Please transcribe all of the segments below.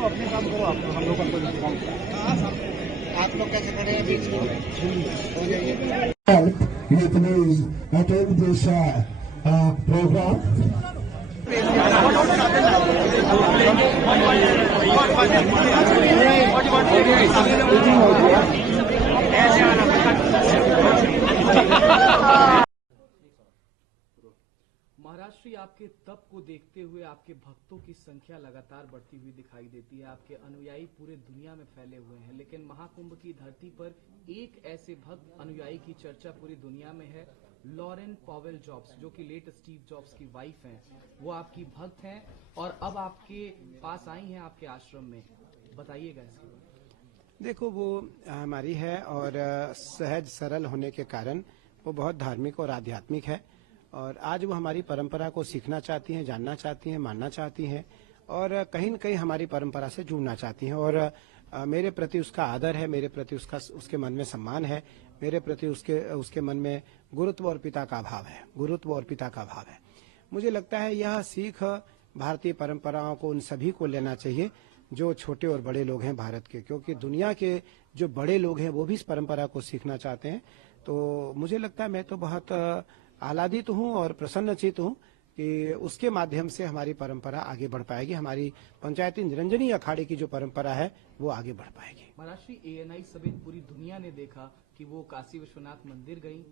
अपने काम करो, आप हम लोग का कोई आप लोग कैसे खड़े हैं बीच में हो जाइए। You please attend this program. Maharashtra आपके तप को देखते हुए आपके भक्तों की संख्या लगातार बढ़ती हुई दिखाई देती है। आपके अनुयायी पूरे दुनिया में फैले हुए हैं, लेकिन महाकुंभ की धरती पर एक ऐसे भक्त अनुयायी की चर्चा पूरी दुनिया में है। लॉरेन पॉवेल जॉब्स, जो कि लेट स्टीव जॉब्स की वाइफ हैं, वो आपकी भक्त हैं और अब आपके पास आई हैं आपके आश्रम में। बताइएगा इसके बारे में। देखो, वो हमारी है और सहज सरल होने के कारण वो बहुत धार्मिक और आध्यात्मिक है और आज वो हमारी परंपरा को सीखना चाहती हैं, जानना चाहती हैं, मानना चाहती हैं और कहीं न कहीं हमारी परंपरा से जुड़ना चाहती हैं। और मेरे प्रति उसका आदर है, मेरे प्रति उसके मन में सम्मान है, मेरे प्रति उसके मन में गुरुत्व और पिता का भाव है, गुरुत्व और पिता का भाव है। मुझे लगता है यह सीख भारतीय परंपराओं को उन सभी को लेना चाहिए जो छोटे और बड़े लोग हैं भारत के, क्योंकि दुनिया के जो बड़े लोग हैं वो भी इस परंपरा को सीखना चाहते हैं। तो मुझे लगता है मैं तो बहुत आह्लादित हूँ और प्रसन्नचित हूँ कि उसके माध्यम से हमारी परंपरा आगे बढ़ पाएगी। हमारी पंचायती निरंजनी अखाड़े की जो परंपरा है वो आगे बढ़ पाएगी। महाराष्ट्र ANI समेत पूरी दुनिया ने देखा कि वो काशी विश्वनाथ मंदिर गई,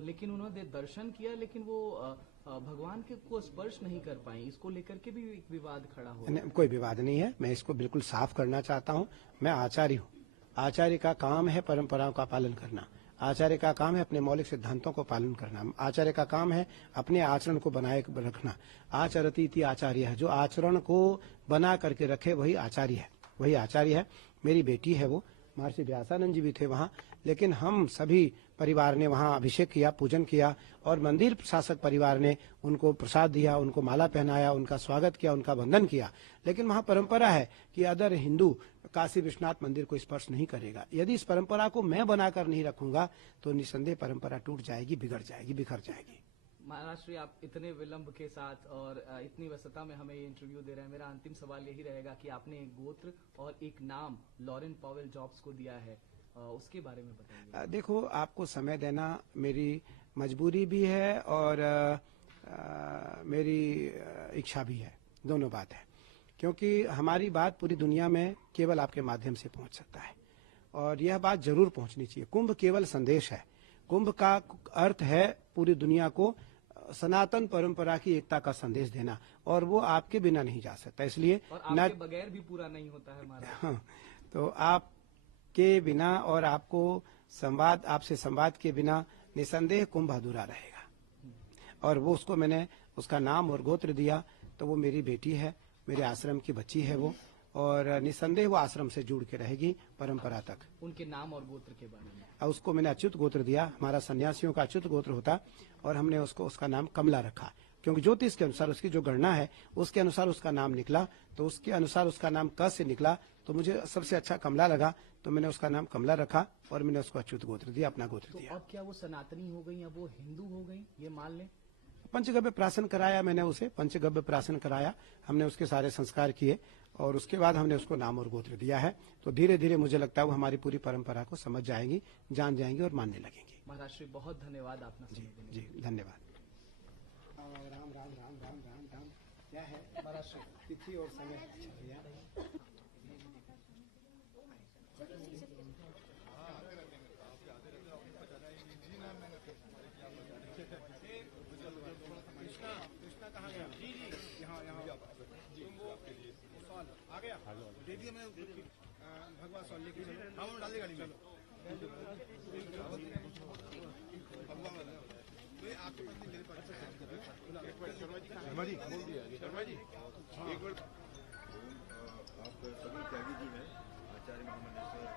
लेकिन उन्होंने दर्शन किया, लेकिन वो भगवान के को स्पर्श नहीं कर पाई। इसको लेकर के भी एक विवाद खड़ा हो। कोई विवाद नहीं है, मैं इसको बिल्कुल साफ करना चाहता हूँ। मैं आचार्य हूँ, आचार्य का काम है परंपराओं का पालन करना, आचार्य का काम है अपने मौलिक सिद्धांतों को पालन करना, आचार्य का काम है अपने आचरण को बनाए रखना। आचरती इति आचार्य है, जो आचरण को बना करके रखे वही आचार्य है, वही आचार्य है। मेरी बेटी है वो, महर्षि व्यासानंद जी भी थे वहाँ, लेकिन हम सभी परिवार ने वहाँ अभिषेक किया, पूजन किया और मंदिर प्रशासक परिवार ने उनको प्रसाद दिया, उनको माला पहनाया, उनका स्वागत किया, उनका वंदन किया। लेकिन वहाँ परंपरा है कि अदर हिंदू काशी विश्वनाथ मंदिर को स्पर्श नहीं करेगा। यदि इस परंपरा को मैं बनाकर नहीं रखूंगा तो निसंदेह परंपरा टूट जाएगी, बिगड़ जाएगी, बिखर जाएगी। महाराष्ट्र, आप इतने विलंब के साथ और इतनी व्यस्तता में हमें ये इंटरव्यू दे रहे हैं। मेरा अंतिम सवाल यही रहेगा कि आपने एक गोत्र और एक नाम लॉरेन पॉवेल जॉब्स को दिया है, उसके बारे में बताइए। देखो, आपको समय देना मेरी मजबूरी भी है और मेरी इच्छा भी है, दोनों बात है, क्योंकि हमारी बात पूरी दुनिया में केवल आपके माध्यम से पहुंच सकता है और यह बात जरूर पहुंचनी चाहिए। कुंभ केवल संदेश है, कुंभ का अर्थ है पूरी दुनिया को सनातन परंपरा की एकता का संदेश देना और वो आपके बिना नहीं जा सकता। इसलिए और आपके बगैर भी पूरा नहीं होता है हमारा। हाँ, तो आपके बिना और आपसे संवाद के बिना निसंदेह कुंभ अधूरा रहेगा। और वो उसको मैंने उसका नाम और गोत्र दिया, तो वो मेरी बेटी है, मेरे आश्रम की बच्ची है वो, और निसंदेह वो आश्रम से जुड़ के रहेगी परंपरा तक। उनके नाम और गोत्र के बारे में उसको मैंने अच्युत गोत्र दिया, हमारा सन्यासियों का अच्युत गोत्र होता, और हमने उसका नाम कमला रखा, क्योंकि ज्योतिष के अनुसार उसकी जो गणना है उसके अनुसार उसका नाम निकला, तो उसके अनुसार उसका नाम क से निकला, तो मुझे सबसे अच्छा कमला लगा, तो मैंने उसका नाम कमला रखा और मैंने उसको अच्युत गोत्र दिया, अपना गोत्र दिया। अब क्या वो सनातनी हो गई या वो हिंदू हो गई, ये मान लें? पंचगव्य प्राशन कराया मैंने उसे, पंचगव्य प्राशन कराया, हमने उसके सारे संस्कार किए और उसके बाद हमने उसको नाम और गोत्र दिया है। तो धीरे धीरे मुझे लगता है वो हमारी पूरी परंपरा को समझ जाएंगी, जान जाएंगी और मानने लगेंगी। महाराष्ट्र, बहुत धन्यवाद आपने। जी धन्यवाद। राम राम राम राम राम राम। क्या है महाराष्ट्र तिथि और समय? कृष्णा कहाँ गया? जी जी, यहाँ आ गया, दे दिया मैं भगवा सॉल लेके चलो। हम डाल दे गाड़ी में, भगवा वाला तो ये आपके पास मेरे पास शर्मा जी बोल दिया। शर्मा जी एक बार आप सभी त्यागी जी हैं, आचार्य महामंडलेश्वर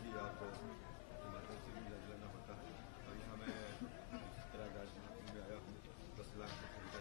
जी, आप हिमाचल से भी लेना पड़ता है और यहाँ मैं प्रयागराज में आया हूँ 10 लाख देखिएगा।